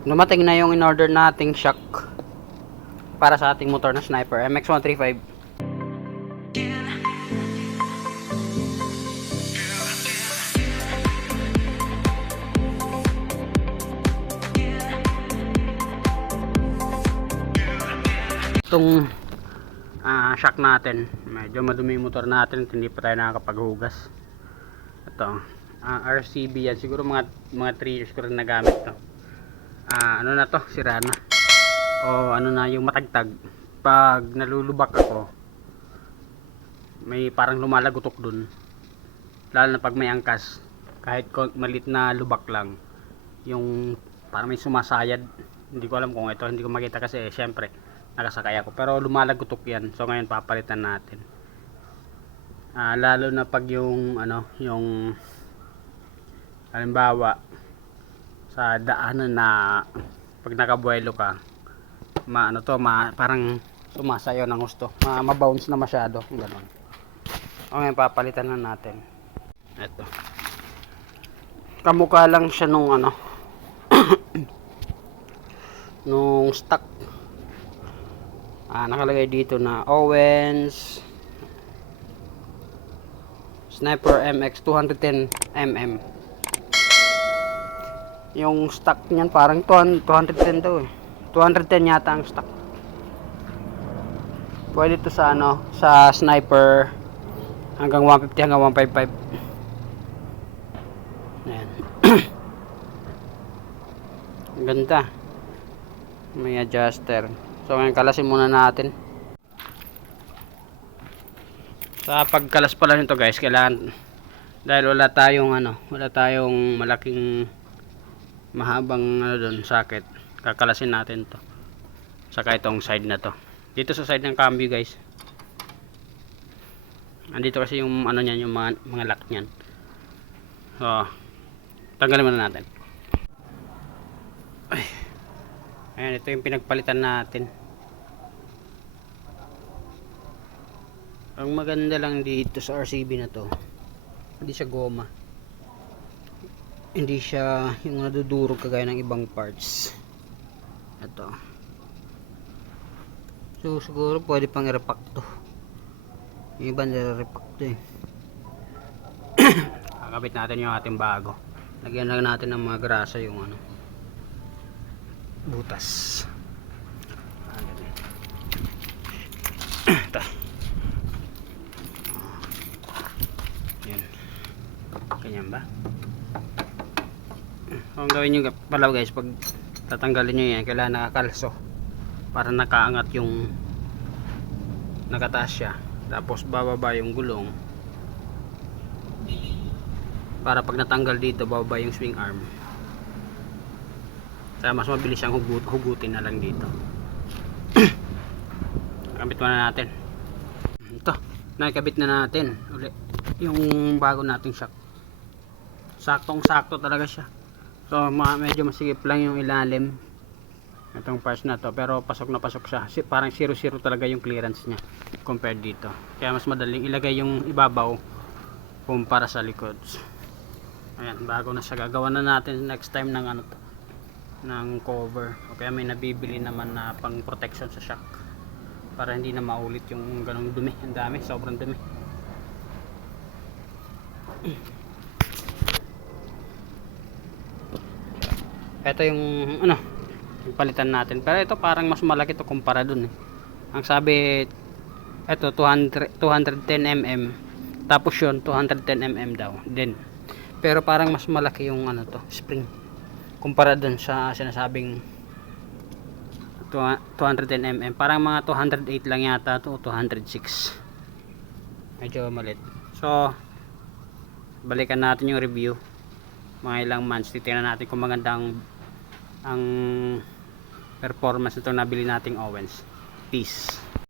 Dumating na yung in-order nating shock para sa ating motor na Sniper MX135. Itong shock natin, medyo madumi yung motor natin, hindi pa tayo nakakapaghugas. Ito, RCB yan, siguro mga 3 years ko rin nagamit to. Ano na to, sira na o ano na yung matagtag. Pag nalulubak ako, may parang lumalagotok dun, lalo na pag may angkas. Kahit malit na lubak lang, yung parang may sumasayad. Hindi ko alam kung ito, hindi ko makita kasi syempre nakasakay ako, pero lumalagotok yan. So ngayon papalitan natin. Lalo na pag yung yung halimbawa sa daanan na pag nakabuelo ka, parang sumasayaw ng gusto, mabounce na masyado, gano'n. Okay, papalitan na natin. Ito, kamukha lang siya nung nung stock. Nakalagay dito na Owens Sniper MX 210mm. Yung stock niyan parang 210 daw eh. 210 yata ang stock. Pwede to sa sa Sniper hanggang 150 hanggang 155. Ayan. Ang ganda. May adjuster. So ngayon kalasin muna natin. Sa pagkalas pala nito guys, kailangan, dahil wala tayong malaking mahabang doon socket, kakalasin natin to saka itong side na to, dito sa side ng cambio guys. Andito kasi yung niyan, yung mga lock niyan. So tanggalin muna natin. Ayan, ito yung pinagpalitan natin. Ang maganda lang dito sa RCB na to, hindi siya goma, hindi siya yung nadudurog kagaya ng ibang parts. Ito, so siguro pwede pang i-repack to. Yung iba nire-repack to eh. Kakabit natin yung ating bago. Lagyan lang natin ng mga grasa yung butas. Ito, yan, ganyan ba? Kung gawin nyo pala guys, pag tatanggalin nyo yan, kailangan nakakalso para nakaangat yung nakataas siya, tapos bababa yung gulong para pag natanggal dito bababa yung swing arm. Kaya mas mabilis siyang hugutin na lang dito. Kabit muna natin ito. Nakikabit na natin ulit yung bago nating shock. Saktong sakto talaga siya. So medyo masigip lang yung ilalim itong parts na to, pero pasok na pasok siya. Parang 0-0 talaga yung clearance nya compared dito, kaya mas madaling ilagay yung ibabaw kumpara sa likod. Ayan, bago na siya. Gagawa na natin next time ng ng cover, o kaya may nabibili naman na pang protection sa shock para hindi na maulit yung ganong dumi. Ang dami, sobrang dumi. Ito yung yung palitan natin, pero ito parang mas malaki to kumpara dun eh. Ang sabi ito 210mm, tapos yun 210mm daw din, pero parang mas malaki yung to spring kumpara dun sa sinasabing 210mm. Parang mga 208 lang yata to, 206, medyo malit. So balikan natin yung review mga ilang months, titingnan natin kung magandang ang performance nito nabili nating Owens. Peace.